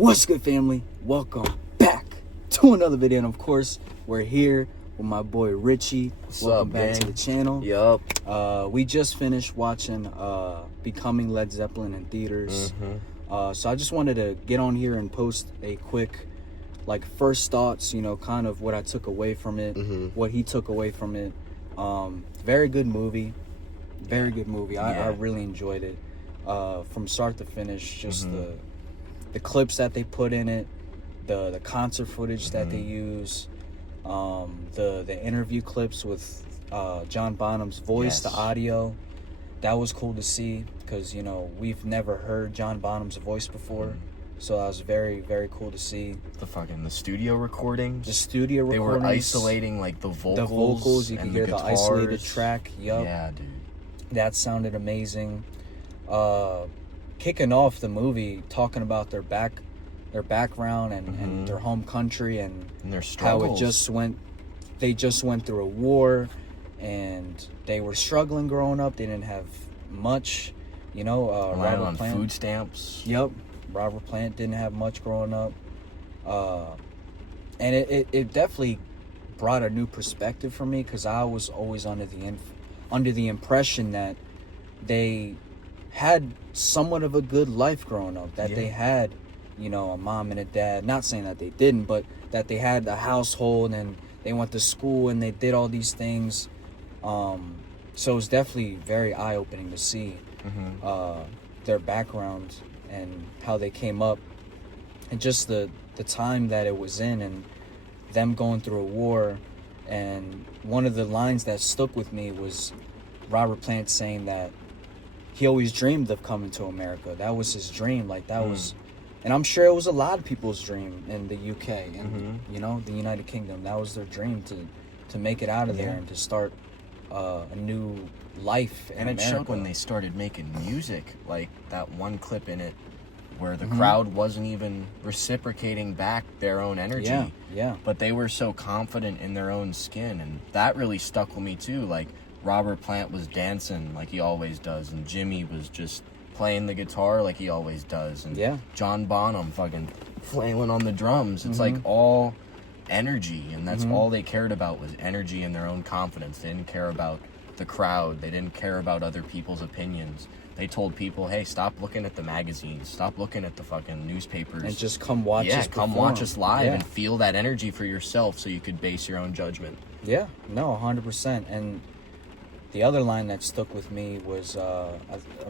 What's good, family? Welcome back to another video, and of course we're here with my boy Richie. Welcome back to the channel. Yup. We just finished watching Becoming Led Zeppelin in theaters. So I just wanted to get on here and post a quick first thoughts, kind of what I took away from it, what he took away from it. Very good movie. I really enjoyed it from start to finish. Just the clips that they put in it, the concert footage that they use, the interview clips with John Bonham's voice, the audio. That was cool to see because, we've never heard John Bonham's voice before. So that was very, very cool to see. The studio recordings. They were isolating the vocals. The vocals, you and could hear the isolated track. Yup. Yeah, dude. That sounded amazing. Kicking off the movie, talking about their background and their home country and their struggles. How they just went through a war, and they were struggling growing up. They didn't have much, Relying on food stamps. Yep. Robert Plant didn't have much growing up. And it definitely brought a new perspective for me, because I was always under the impression that they had somewhat of a good life growing up, that they had, a mom and a dad. Not saying that they didn't, but that they had a household and they went to school and they did all these things. So it was definitely very eye-opening to see their background and how they came up, and just the time that it was in, and them going through a war. And one of the lines that stuck with me was Robert Plant saying that he always dreamed of coming to America. That was his dream. That was, and I'm sure it was a lot of people's dream in the UK and the United Kingdom. That was their dream to make it out of there and to start a new life in and it America. showed when they started making music, like that one clip in it where the crowd wasn't even reciprocating back their own energy. Yeah. But they were so confident in their own skin, and that really stuck with me too. Robert Plant was dancing like he always does, and Jimmy was just playing the guitar like he always does, and John Bonham fucking flailing on the drums. It's all energy, and that's all they cared about was energy and their own confidence. They didn't care about the crowd. They didn't care about other people's opinions. They told people, hey, stop looking at the magazines, stop looking at the fucking newspapers, and just come watch us perform. Come watch us live and feel that energy for yourself, so you could base your own judgment. 100%. And the other line that stuck with me was, I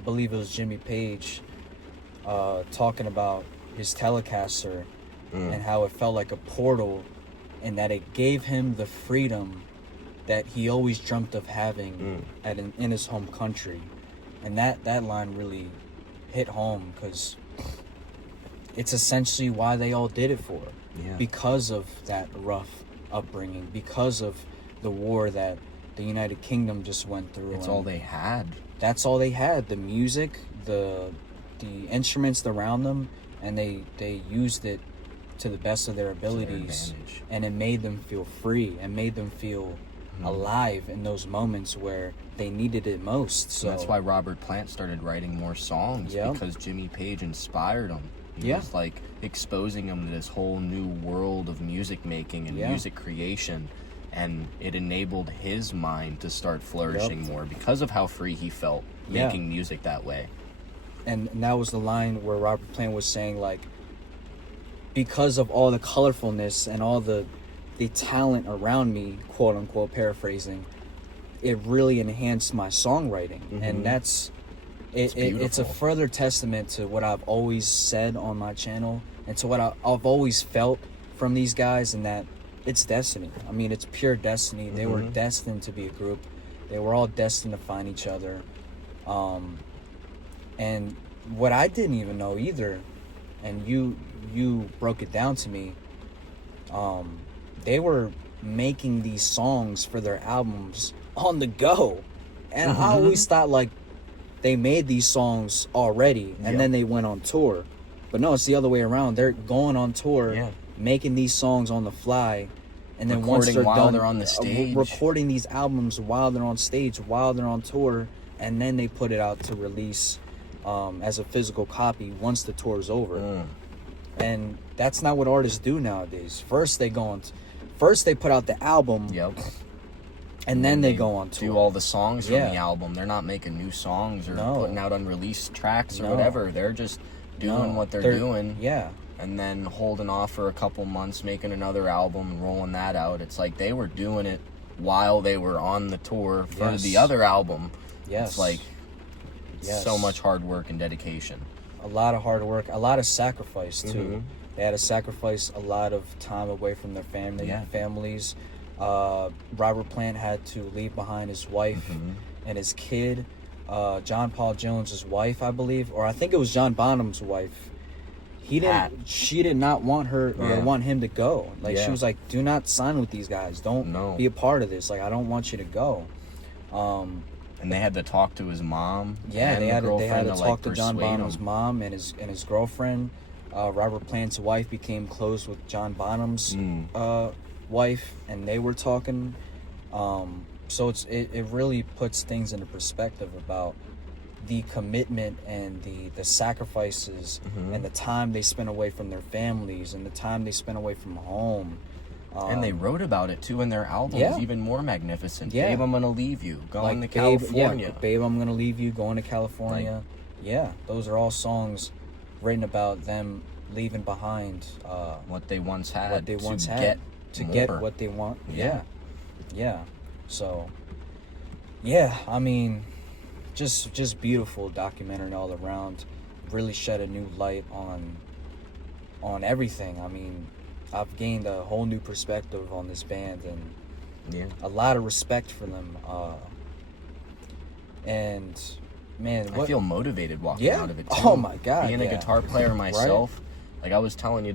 believe it was Jimmy Page, talking about his Telecaster and how it felt like a portal, and that it gave him the freedom that he always dreamt of having in his home country. And that line really hit home, because it's essentially why they all did it for. Because of that rough upbringing, because of the war that the United Kingdom just went through. It's all they had. That's all they had. The music, the instruments around them, and they used it to the best of their abilities, and it made them feel free and made them feel alive in those moments where they needed it most. So that's why Robert Plant started writing more songs, because Jimmy Page inspired him. He was exposing him to this whole new world of music making and music creation, and it enabled his mind to start flourishing more because of how free he felt making music that way. And that was the line where Robert Plant was saying, because of all the colorfulness and all the talent around me, quote unquote, paraphrasing, it really enhanced my songwriting. And it's a further testament to what I've always said on my channel, and to what I've always felt from these guys, and that it's destiny. I mean, it's pure destiny. They were destined to be a group. They were all destined to find each other. And what I didn't even know either, and you broke it down to me, they were making these songs for their albums on the go. And I always thought they made these songs already and then they went on tour. But no, it's the other way around. They're going on tour, making these songs on the fly, and then once they're done, they're on the stage, recording these albums while they're on stage, while they're on tour, and then they put it out to release as a physical copy once the tour is over. And that's not what artists do nowadays. First they put out the album. Yep. And then they go on tour. Do all the songs from the album. They're not making new songs or putting out unreleased tracks or whatever. They're just doing what they're doing. Yeah. And then holding off for a couple months, making another album and rolling that out. It's like they were doing it while they were on the tour for the other album. Yes. It's like so much hard work and dedication. A lot of hard work, a lot of sacrifice too. Mm-hmm. They had to sacrifice a lot of time away from their families. Robert Plant had to leave behind his wife and his kid. John Paul Jones' wife, I believe, or I think it was John Bonham's wife. She did not want her or want him to go. Like she was like, "Do not sign with these guys. Don't be a part of this. Like I don't want you to go." And they had to talk to his mom. Yeah, and they had to talk to John persuade Bonham's mom and his girlfriend. Robert Plant's wife became close with John Bonham's wife, and they were talking. So it really puts things into perspective about the commitment and the sacrifices and the time they spent away from their families and the time they spent away from home. And they wrote about it too in their albums, even more magnificent. Yeah. Babe, I'm gonna leave you, going to California. Babe, I'm gonna leave you, going to California. Those are all songs written about them leaving behind what they once had, what they once to had get get what they want. So I mean, just beautiful documentary all around. Really shed a new light on everything. I mean, I've gained a whole new perspective on this band and a lot of respect for them. And man, I feel motivated walking out of it too. Oh my god, being a guitar player myself. Like I was telling you,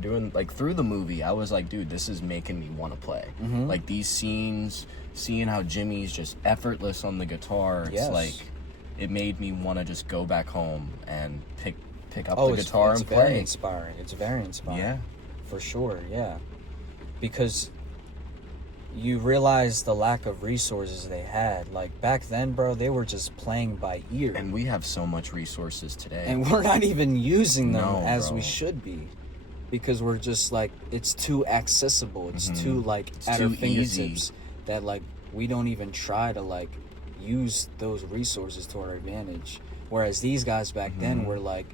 through the movie, I was like, dude, this is making me want to play. Like these scenes, seeing how Jimmy's just effortless on the guitar, it's like it made me want to just go back home and pick up the guitar and play. It's very inspiring. Yeah. For sure, yeah. Because you realize the lack of resources they had. Like back then, bro, they were just playing by ear. And we have so much resources today. And we're not even using them as we should be. Because we're just like, it's too accessible. It's too like at our fingertips that like we don't even try to like use those resources to our advantage. Whereas these guys back then were like,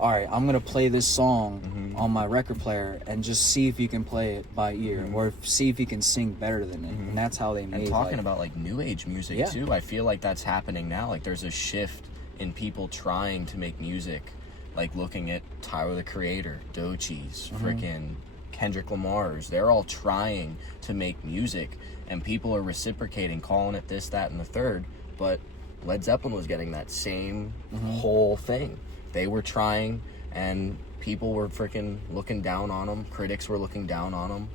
all right, I'm going to play this song on my record player and just see if you can play it by ear or see if you can sing better than it. And that's how they made it. And talking about like new age music too, I feel like that's happening now. Like there's a shift in people trying to make music, like looking at Tyler the Creator, Doechie's, freaking Kendrick Lamar's. They're all trying to make music and people are reciprocating, calling it this, that, and the third. But Led Zeppelin was getting that same whole thing. They were trying, and people were freaking looking down on them. Critics were looking down on them.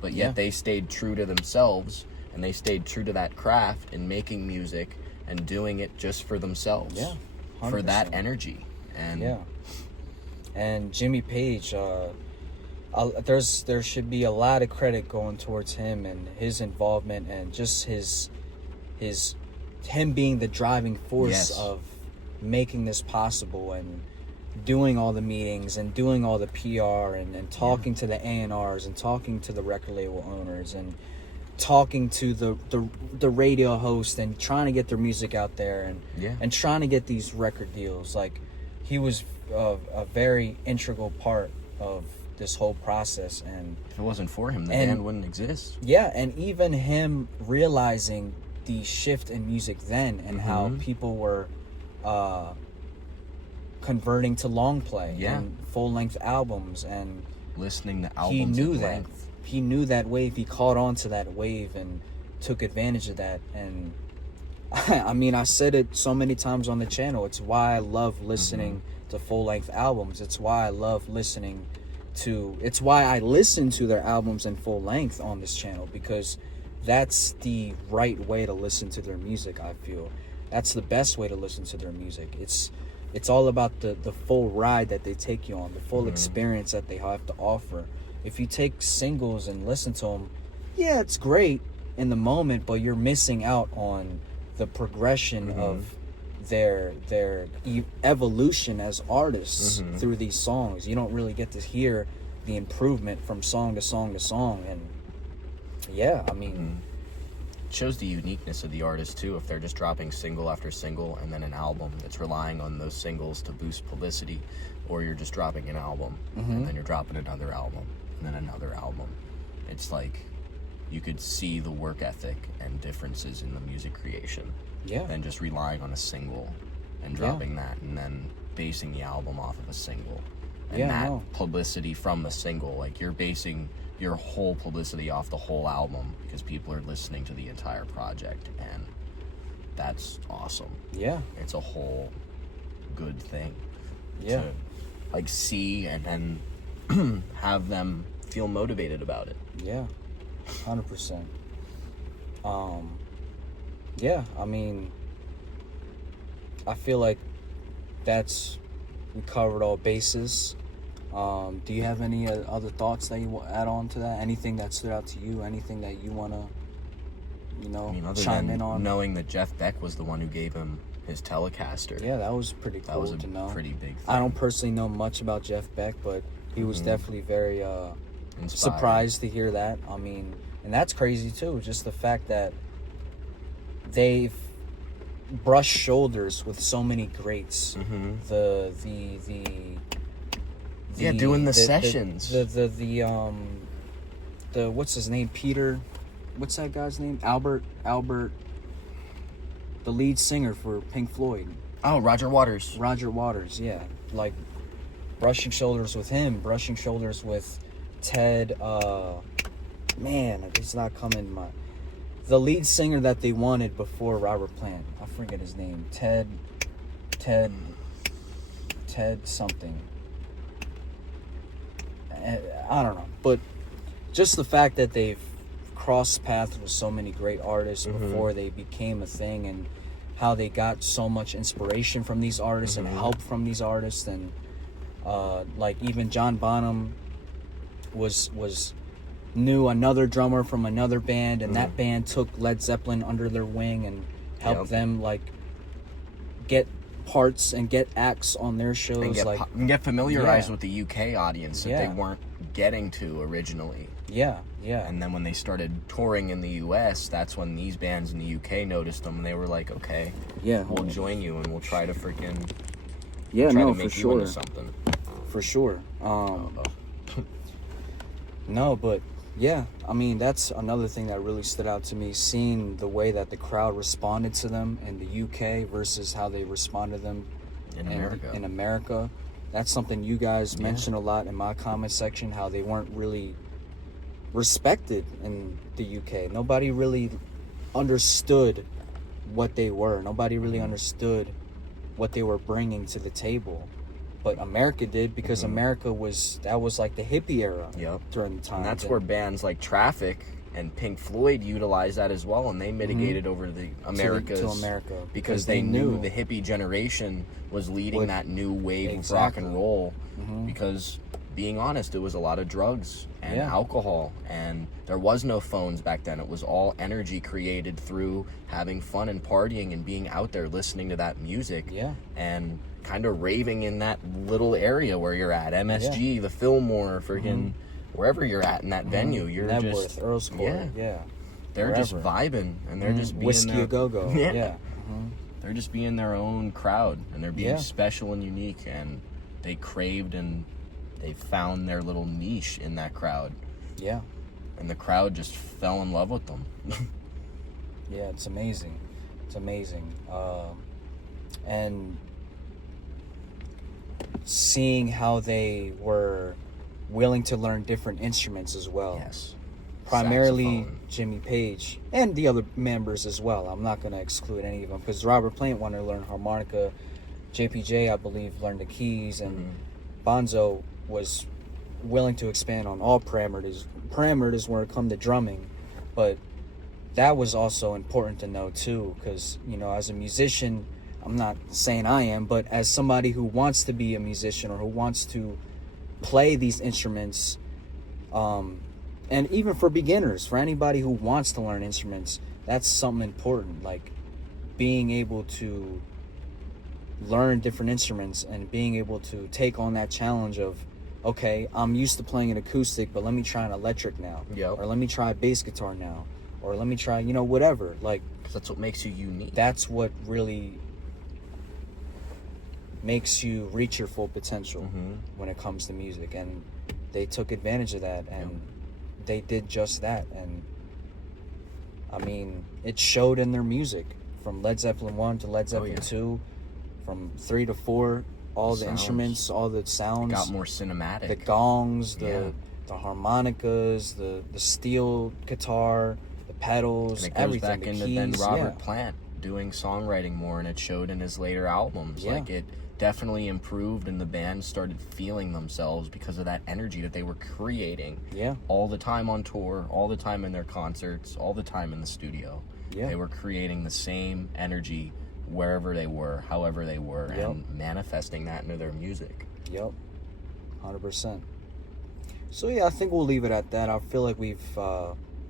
But yet they stayed true to themselves, and they stayed true to that craft in making music and doing it just for themselves. Yeah, 100%. For that energy. And and Jimmy Page, there should be a lot of credit going towards him and his involvement and just him being the driving force of making this possible and doing all the meetings and doing all the PR and talking to the A&Rs and talking to the record label owners and talking to the radio host and trying to get their music out there and trying to get these record deals. Like he was a very integral part of this whole process, and if it wasn't for him, the band wouldn't exist. And even him realizing the shift in music then and how people were converting to long play and full-length albums, and listening to albums he knew that wave. He caught on to that wave and took advantage of that. And I mean, I said it so many times on the channel, it's why I love listening to full-length albums. It's why I listen to their albums in full length on this channel, because that's the right way to listen to their music. I feel that's the best way to listen to their music. It's all about the full ride that they take you on, the full experience that they have to offer. If you take singles and listen to them, it's great in the moment, but you're missing out on the progression of evolution as artists through these songs. You don't really get to hear the improvement from song to song to song, and yeah, I mean, it shows the uniqueness of the artist too. If they're just dropping single after single and then an album that's relying on those singles to boost publicity, or you're just dropping an album and then you're dropping another album and then another album, it's like you could see the work ethic and differences in the music creation. Yeah. Than just relying on a single and dropping that and then basing the album off of a single. And that publicity from the single, like you're basing your whole publicity off the whole album because people are listening to the entire project, and that's awesome. Yeah. It's a whole good thing. Yeah. To, like, see and then have them feel motivated about it. Yeah. 100%. Yeah, I mean, I feel like we covered all bases. Do you have any other thoughts that you add on to that? Anything that stood out to you? Anything that you want to, chime in on? Knowing that Jeff Beck was the one who gave him his Telecaster. Yeah, that was pretty cool to know. Pretty big thing. I don't personally know much about Jeff Beck, but he was definitely very surprised to hear that. I mean, and that's crazy too. Just the fact that they've brushed shoulders with so many greats. Doing the sessions. The what's his name? Peter. What's that guy's name? Albert. The lead singer for Pink Floyd. Oh, Roger Waters. Roger Waters. Yeah, like brushing shoulders with him. Brushing shoulders with Ted. Man, it's not coming to my. The lead singer that they wanted before Robert Plant. I forget his name. Ted something. I don't know. But just the fact that they've crossed paths with so many great artists before they became a thing, and how they got so much inspiration from these artists and help from these artists, and like even John Bonham knew another drummer from another band, and that band took Led Zeppelin under their wing and helped them like get parts and get acts on their shows, and get familiarized with the UK audience that they weren't getting to originally. Yeah. And then when they started touring in the US, that's when these bands in the UK noticed them, and they were like, okay, we'll join you and we'll try to freaking make you into something. For sure. No, but yeah, I mean, that's another thing that really stood out to me, seeing the way that the crowd responded to them in the UK versus how they responded to them in America. That's something you guys mentioned a lot in my comment section, how they weren't really respected in the UK. Nobody really understood what they were. Nobody really understood what they were bringing to the table. But America did, because America was like the hippie era during the time. And that's where bands like Traffic and Pink Floyd utilized that as well, and they mitigated over the Americas to America because they knew the hippie generation was leading that new wave of rock and roll. Because, being honest, it was a lot of drugs and alcohol, and there was no phones back then. It was all energy created through having fun and partying and being out there listening to that music. And kind of raving in that little area where you're at, MSG, the Fillmore, freaking wherever you're at in that venue, you're Nebworth, just Earl's Court, they're wherever. just vibing, and they're just being Whiskey A Go-Go, they're just being their own crowd, and they're being special and unique, and they craved and they found their little niche in that crowd. And the crowd just fell in love with them. It's amazing. It's amazing. And seeing how they were willing to learn different instruments as well. Primarily saxophone. Jimmy Page and the other members as well. I'm not going to exclude any of them, because Robert Plant wanted to learn harmonica. JPJ, I believe, learned the keys, and Bonzo was willing to expand on all parameters when it come to drumming. But that was also important to know too, because, as a musician, I'm not saying I am, but as somebody who wants to be a musician or who wants to play these instruments, and even for beginners, for anybody who wants to learn instruments, that's something important, like being able to learn different instruments and being able to take on that challenge of, okay, I'm used to playing an acoustic, but let me try an electric now. Yep. Or let me try bass guitar now. Or let me try, you know, whatever. Like, 'cause that's what makes you unique. that's what really makes you reach your full potential when it comes to music. And they took advantage of that, and they did just that. And I mean, it showed in their music, from Led Zeppelin 1 to Led Zeppelin 2, from 3 to 4, all the instruments, all the sounds. It got more cinematic. The gongs, the harmonicas, the steel guitar, the pedals, and it goes everything. back the into keys, then Robert Plant doing songwriting more, and it showed in his later albums. Yeah. Like, it definitely improved, and the band started feeling themselves because of that energy that they were creating. Yeah. All the time on tour, all the time in their concerts, all the time in the studio. Yeah. They were creating the same energy wherever they were, however they were, and manifesting that into their music. Yep. 100%. So yeah, I think we'll leave it at that. I feel like we've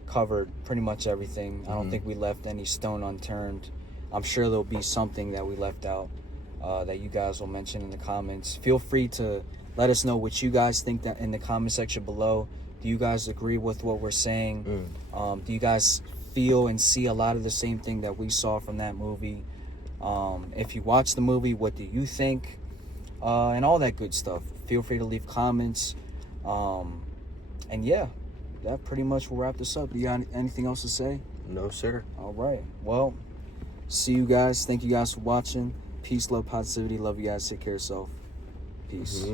covered pretty much everything. I don't think we left any stone unturned. I'm sure there'll be something that we left out that you guys will mention in the comments. Feel free to let us know what you guys think that in the comment section below. Do you guys agree with what we're saying? Do you guys feel and see a lot of the same thing that we saw from that movie? If you watch the movie, what do you think? And all that good stuff. Feel free to leave comments. And yeah, that pretty much will wrap this up. Do you got anything else to say? No, sir. All right. Well, see you guys. Thank you guys for watching. Peace, love, positivity. Love you guys. Take care of yourself. Peace.